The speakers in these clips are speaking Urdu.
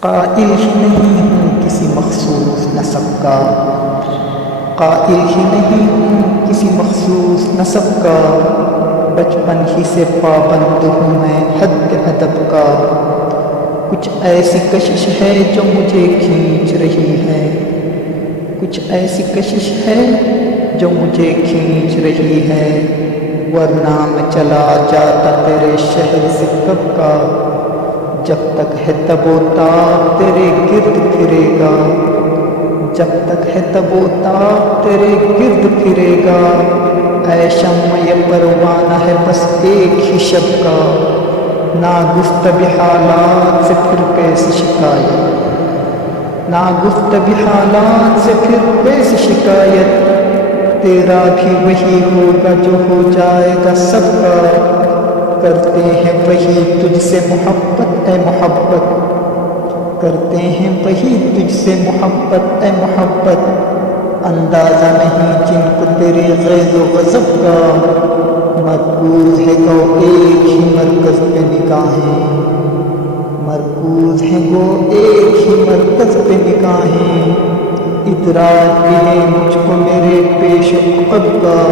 قائل ہی نہیں ہوں کسی مخصوص نسب کا، قائل ہی نہیں ہوں کسی مخصوص نسب کا، بچپن ہی سے پابند ہوں میں حد ادب کا۔ کچھ ایسی کشش ہے جو مجھے کھینچ رہی ہے، کچھ ایسی کشش ہے جو مجھے کھینچ رہی ہے، ورنہ میں چلا جاتا تیرے شہر سے کب کا۔ جب تک ہے تب و تاب تیرے گرد پھرے گا، جب تک ہے تب و تاب تیرے گرد پھرے گا، اے شمع یہ پروانہ ہے بس ایک ہی شب کا۔ ناگفت بحالات سے پھر کیسے شکایت، ناگفت بحالات سے پھر کیسے شکایت، تیرا بھی وہی ہوگا جو ہو جائے گا سب کا۔ کرتے ہیں وہی تجھ سے محبت اے محبت، کرتے ہیں وہی تجھ سے محبت اے محبت، اندازہ نہیں جن کو تیرے غیظ و غضب کا۔ مرکوز ہے گو ایک ہی مرکز پہ نگاہیں، مرکوز ہے گو ایک ہی مرکز پہ نگاہیں، ادراک بھی ہے مجھ کو میرے پیش و عقب کا۔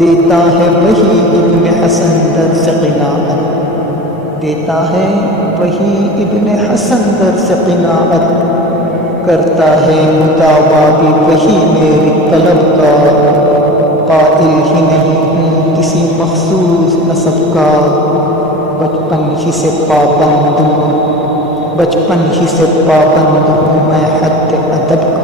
دیتا ہے وہی ابن حسن در سے قناعت، دیتا ہے وہی ابن حسن در سے قناعت، کرتا ہے مداوا بھی وہی میری طلب کا۔ قائل ہی نہیں ہوں کسی مخصوص نسب کا، بچپن ہی سے پابند ہوں، بچپن ہی سے پابند ہوں میں حد ادب کا۔